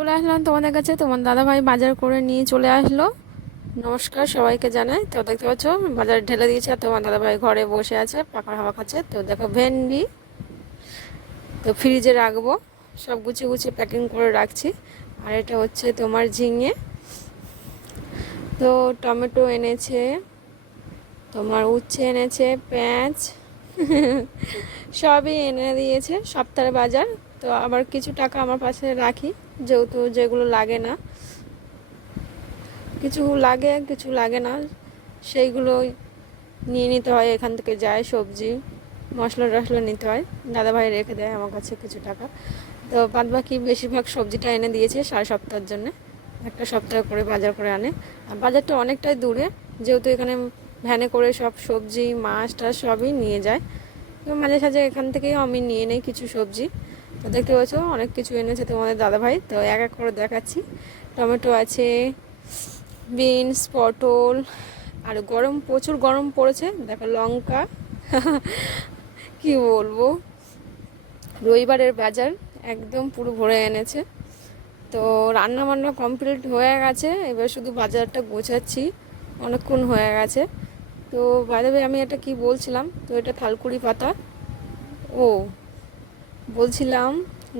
চলে আসলাম তোমাদের কাছে। তোমার দাদাভাই বাজার করে নিয়ে চলে আসলো। নমস্কার সবাইকে জানাই। তো দেখতে পাচ্ছ বাজার ঢেলে দিয়েছে আর তোমার দাদাভাই ঘরে বসে আছে, পাখার হাওয়া খাচ্ছে। তো দেখো ভেন্ডি, তো ফ্রিজে রাখবো, সব গুছিয়ে গুছিয়ে প্যাকিং করে রাখছি। আর এটা হচ্ছে তোমার ঝিঙে, তো টমেটো এনেছে, তোমার উচ্ছে এনেছে, পেঁয়াজ সবই এনে দিয়েছে, সপ্তাহের বাজার। তো আবার কিছু টাকা আমার পাশে রাখি, যেহেতু যেগুলো লাগে না, কিছু লাগে কিছু লাগে না, সেইগুলো নিয়ে নিতে হয়। এখান থেকে যায় সবজি মশলা টশলা নিতে হয়, দাদাভাই রেখে দেয় আমার কাছে কিছু টাকা। তো বাদ বাকি বেশিরভাগ সবজিটা এনে দিয়েছে সারা সপ্তাহের জন্য, একটা সপ্তাহ করে বাজার করে আনে। আর বাজারটা অনেকটাই দূরে, যেহেতু এখানে ভ্যানে করে সব সবজি মাছ টাছ সবই নিয়ে যায়। তো মাঝে সাঝে এখান থেকেই আমি নিয়ে নেই কিছু সবজি। তো দেখতে পাচ্ছ অনেক কিছু এনেছে তোমাদের দাদাভাই, তো এক এক করে দেখাচ্ছি। টমেটো আছে, বিনস, পটল, আর গরম প্রচুর গরম পড়েছে, দেখো লঙ্কা কি বলবো, রবিবারের বাজার একদম পুরো ভরে এনেছে। তো রান্না বান্না কমপ্লিট হয়ে গেছে, এবার শুধু বাজারটা গোছাচ্ছি, অনেকক্ষণ হয়ে গেছে। তো বাইরে আমি এটা কি বলছিলাম, তো এটা থালকুড়ি পাতা। ও বলছিলাম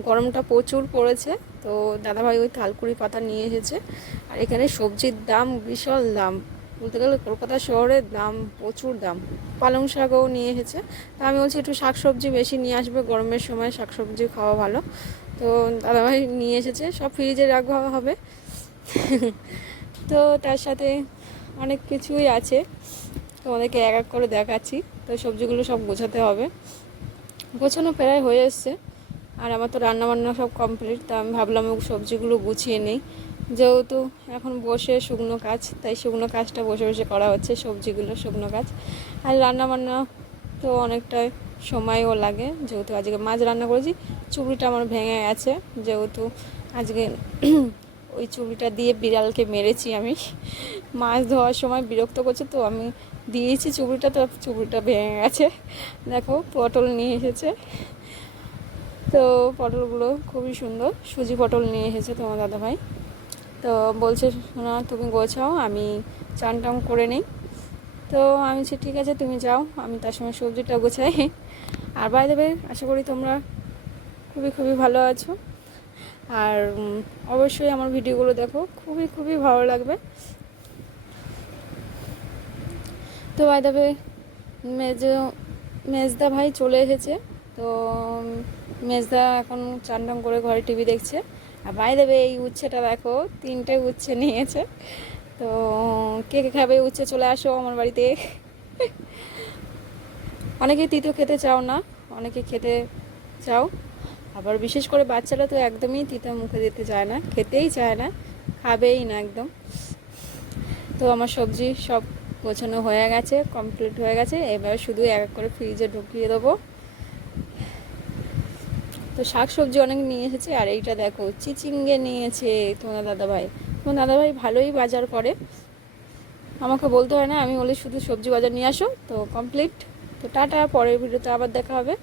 গরমটা প্রচুর পড়েছে, তো দাদাভাই ওই থালকুড়ি পাতা নিয়ে এসেছে। আর এখানে সবজির দাম বিশাল দাম, বলতে গেলে কলকাতা শহরের দাম প্রচুর দাম। পালং শাকও নিয়ে এসেছে। তা আমি বলছি একটু শাকসবজি বেশি নিয়ে আসবে, গরমের সময় শাকসবজি খাওয়া ভালো। তো দাদাভাই নিয়ে এসেছে, সব ফ্রিজে রাখা হবে তো তার সাথে অনেক কিছুই আছে, তোমাদেরকে এক এক করে দেখাচ্ছি। তো সবজিগুলো সব গোছাতে হবে, গোছানো প্রায় হয়ে এসছে। আর আমার তো রান্নাবান্না সব কমপ্লিট, তা আমি ভাবলাম সবজিগুলো গুছিয়ে নেই, যেহেতু এখন বসে শুকনো কাজ, তাই শুকনো কাজটা বসে বসে করা হচ্ছে, সবজিগুলো শুকনো কাজ। আর রান্নাবান্না তো অনেকটাই সময়ও লাগে, যেহেতু আজকে মাছ রান্না করেছি। চুবড়িটা আমার ভেঙে গেছে, যেহেতু আজকে ওই চুবড়িটা দিয়ে বিড়ালকে মেরেছি আমি। মাছ ধোয়ার সময় বিরক্ত করছে, তো আমি দিয়েছি চুবড়িটা, তো চুবড়িটা ভেঙে গেছে। দেখো পটল নিয়ে এসেছে, তো পটলগুলো খুবই সুন্দর, সুজি পটল নিয়ে এসেছে তোমার দাদাভাই। তো বলছে শোনা তুমি গোছাও, আমি চান টান করে নিই। তো আমি বলছি ঠিক আছে তুমি যাও, আমি তার সময় সবজিটা গোছাই। আর বাই দ্য ওয়ে আশা করি তোমরা খুবই খুবই ভালো আছো। আর অবশ্যই আমার ভিডিওগুলো দেখো, খুবই খুবই ভালো লাগবে। তো বাই দ্য ওয়ে মেজদা ভাই চলে এসেছে। তো মেজদা এখন চান টান করে ঘরে টিভি দেখছে। আর বাই দ্য ওয়ে এই উচ্ছেটা দেখো, 3টে উচ্ছে নিয়েছে। তো কে কে খাবে উচ্ছে চলে আসো আমার বাড়িতে। অনেকে তিতো খেতে চাও না, অনেকে খেতে চাও, আবার বিশেষ করে বাচ্চারা তো একদমই তিতো মুখে দিতে চায় না, খেতেই চায় না, খাবেই না একদম। তো আমার সবজি সব গোছানো হয়ে গেছে, কমপ্লিট হয়ে গেছে, এবার শুধু এক এক করে ফ্রিজে ঢুকিয়ে দেবো। তো শাক সবজি অনেক নিয়ে এসেছে। আর এইটা দেখো চিচিঙ্গে নিয়েছে তোমার দাদাভাই। তোমার দাদাভাই ভালোই বাজার করে, আমাকে বলতে হয় না, আমি বলি শুধু সবজি বাজার নিয়ে আসো, তো কমপ্লিট। তো টাটা, পরের ভিডিওতে আবার দেখা হবে।